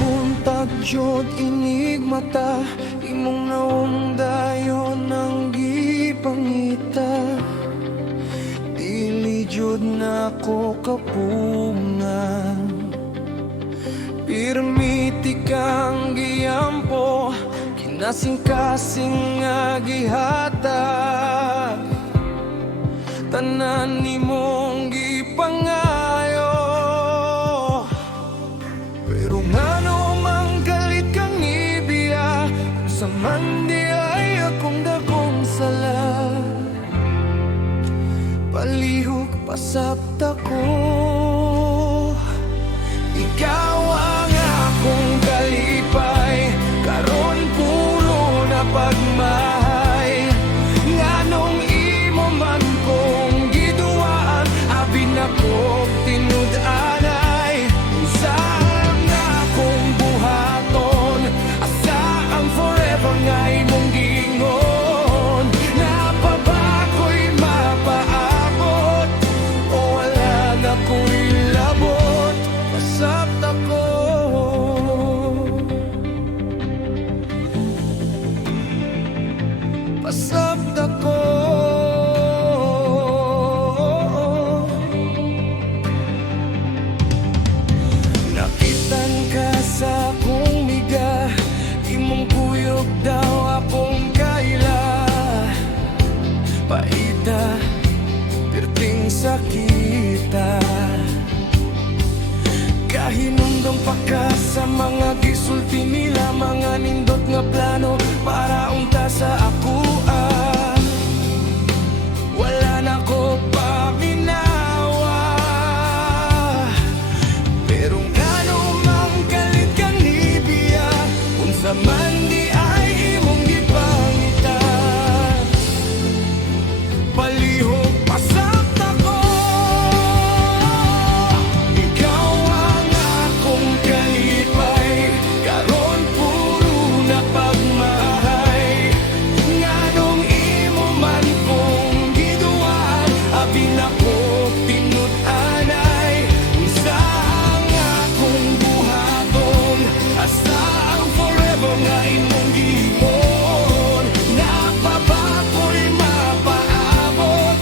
buntag jud inig mata, imong naong dayon ang gipangita. Dili jud nako kapungan, pirmiti kang giyampo, kinasing-kasing nga gihatag. Tanan nimong gipangayo, pero ngano mang galit kang ibiya, sa mandi ay akong dakong sala. Palihog pasabta ko, ikaw ang akong kalipay, karon puro na pagmahay. Nganong imo man kong giduaan, abi na kong tinud-anay. Saan na akong buhaton, asa ang forever nga imong gingon. Napabako'y mapaabot, o wala na ko'y labot. Pasabta ko, pasabta ko. Nakitan ka sa akong miga, imong kuyog daw akong kaila. Paita, perting sakita, kahinumdum pa ka sa mga gisulti nila, mga nindot nga plano para unta sa akua. Wala na ko paminawa, pero ngano mang kalit kang ibiya, unsa man di ay imong gipangita. Palihog pasabta ko, ikaw ang akong kalipay, karon puro na pagmahay. Nganong imo man kong giduan, abi na ko tinud-anay. Unsa ang akong buhaton, asa ang forever nga imong gingon. Napabako'y mapaabot,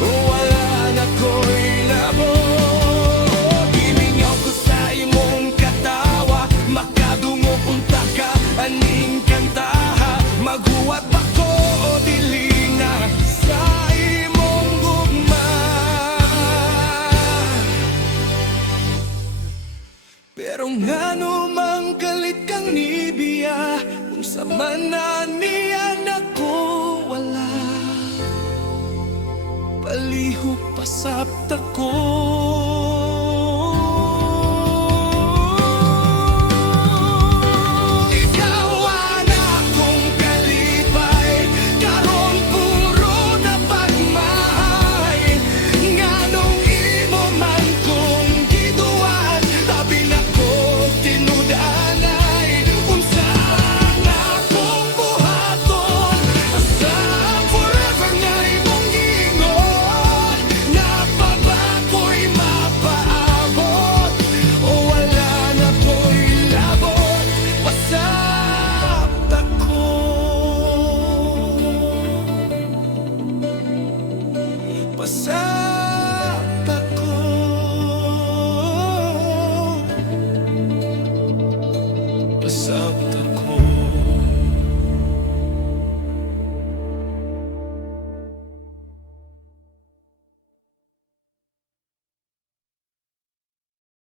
o wala na ko'y labot. Gimingaw ko sa imong katawa, makadungo unta ka aning kantaha. Maghuwat pa ko o dili na sa imong gugma, pero ngano mang galit kang nibiya, unsa man na niya nako wala. Palihog pasabta ko, ikaw ang akong kalipay, karon puro na pagmahay. Nganong imo man kong giduan, abi na ko tinud-anay. Unsa ang akong buhaton, asa ang forever nga imong gingon. Napabako'y mapaabot, o wala na ko'y labot. Pasabta ko, pasabta ko, pasabta